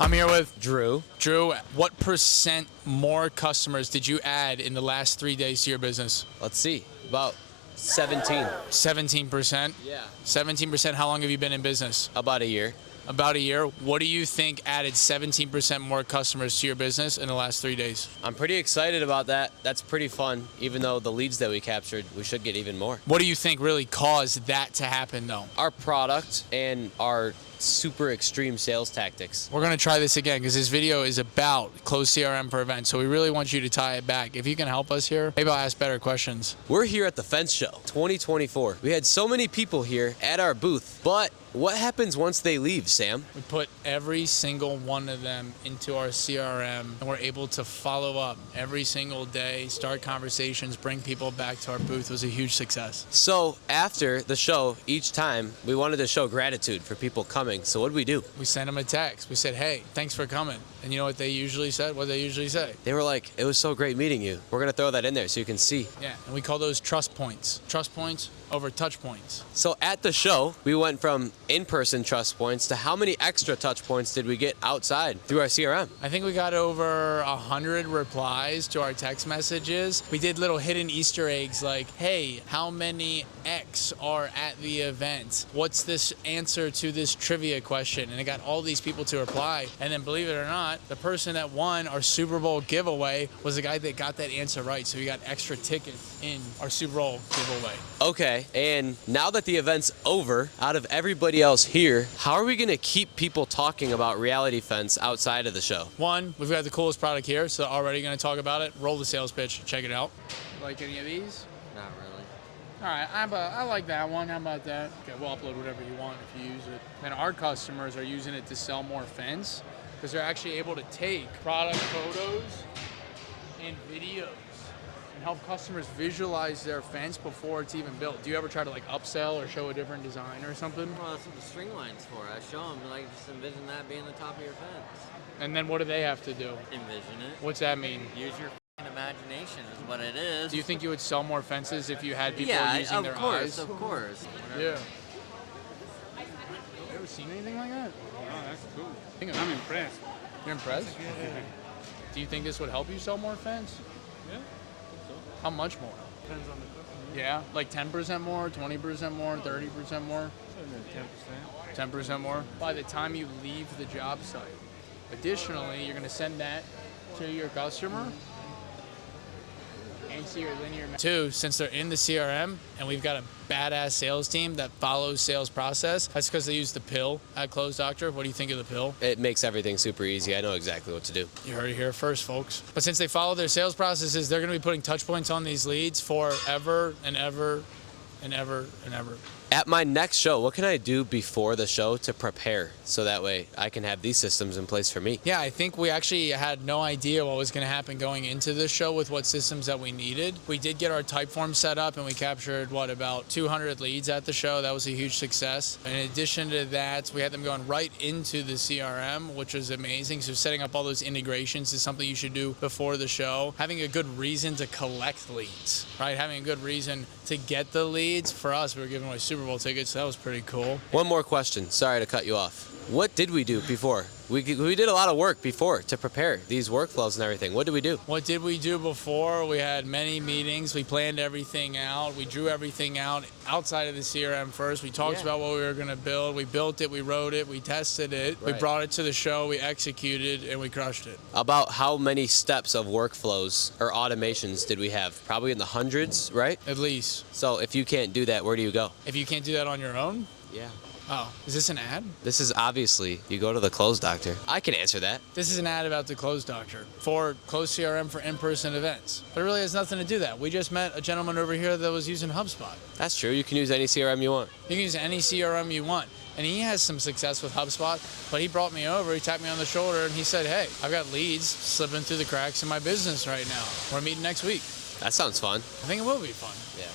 I'm here with Drew. Drew. What percent more customers did you add in the last 3 days to your business? Let's see. About 17. 17%? Yeah. 17%. How long have you been in business? About a year. About a year. What do you think added 17% more customers to your business in the last 3 days? I'm pretty excited about that. That's pretty fun. Even though the leads that we captured, we should get even more. What do you think really caused that to happen, though? Our product and our super extreme sales tactics. We're going to try this again because this video is about closed CRM for events, so we really want you to tie it back. If you can help us here, maybe I'll ask better questions. We're here at the Fence Show 2024. We had so many people here at our booth, but what happens once they leave, Sam? We put every single one of them into our CRM, and we're able to follow up every single day, start conversations, bring people back to our booth. It was a huge success. So after the show, each time, we wanted to show gratitude for people coming. So what did we do? We sent them a text. We said, hey, thanks for coming. And you know what they usually said? What they usually say? They were like, it was so great meeting you. We're going to throw that in there so you can see. Yeah, and we call those trust points. Trust points over touch points. So at the show, we went from in-person trust points to how many extra touch points did we get outside through our CRM? I think we got over 100 replies to our text messages. We did little hidden Easter eggs like, hey, how many X are at the event? What's this answer to this trivia question? And it got all these people to reply. And then believe it or not, the person that won our Super Bowl giveaway was the guy that got that answer right. So we got extra tickets in our Super Bowl giveaway. Okay, and now that the event's over, out of everybody else here, how are we gonna keep people talking about Reality Fence outside of the show? One, we've got the coolest product here, so already gonna talk about it. Roll the sales pitch, check it out. Like any of these? Not really. All right, I like that one. How about that? Okay, we'll upload whatever you want if you use it. And our customers are using it to sell more fence because they're actually able to take product photos and videos and help customers visualize their fence before it's even built. Do you ever try to like upsell or show a different design or something? Well, that's what the string line's for. I show them, like, just envision that being the top of your fence. And then what do they have to do? Envision it. What's that mean? Use your imagination is what it is. Do you think you would sell more fences if you had people yeah, using their eyes? Of course. Yeah. You ever seen anything like that? Oh, that's cool. I'm impressed. You're impressed? Yeah. Do you think this would help you sell more fence? Yeah. How much more? Depends on the customer. Yeah, like 10% more, 20% more, 30% more, 10%. 10% more by the time you leave the job site. Additionally, you're going to send that to your customer and see your linear. Two, since they're in the CRM and we've got a badass sales team that follows sales process, that's because they use the pill at Close Doctor. What do you think of the pill? It makes everything super easy. I know exactly what to do. You heard it here first, folks. But since they follow their sales processes, they're going to be putting touch points on these leads forever and ever and ever and ever. At my next show, what can I do before the show to prepare so that way I can have these systems in place for me? Yeah, I think we actually had no idea what was going to happen going into this show with what systems that we needed. We did get our type form set up and we captured, about 200 leads at the show. That was a huge success. In addition to that, we had them going right into the CRM, which was amazing. So setting up all those integrations is something you should do before the show. Having a good reason to collect leads, right? Having a good reason to get the leads. For us, we were giving away Super Bowl tickets. So that was pretty cool. One more question. Sorry to cut you off. What did we do before? We did a lot of work before to prepare these workflows and everything. What did we do? What did we do before? We had many meetings. We planned everything out. We drew everything out outside of the CRM first. We talked about what we were going to build. We built it. We wrote it. We tested it. Right. We brought it to the show. We executed, and we crushed it. About how many steps of workflows or automations did we have? Probably in the hundreds, right? At least. So if you can't do that, where do you go? If you can't do that on your own? Yeah. Oh, is this an ad? This is obviously, you go to the Close Doctor. I can answer that. This is an ad about the Close Doctor for Close CRM for in-person events. But it really has nothing to do with that. We just met a gentleman over here that was using HubSpot. That's true. You can use any CRM you want. You can use any CRM you want. And he has some success with HubSpot, but he brought me over, he tapped me on the shoulder, and he said, hey, I've got leads slipping through the cracks in my business right now. We're meeting next week. That sounds fun. I think it will be fun. Yeah.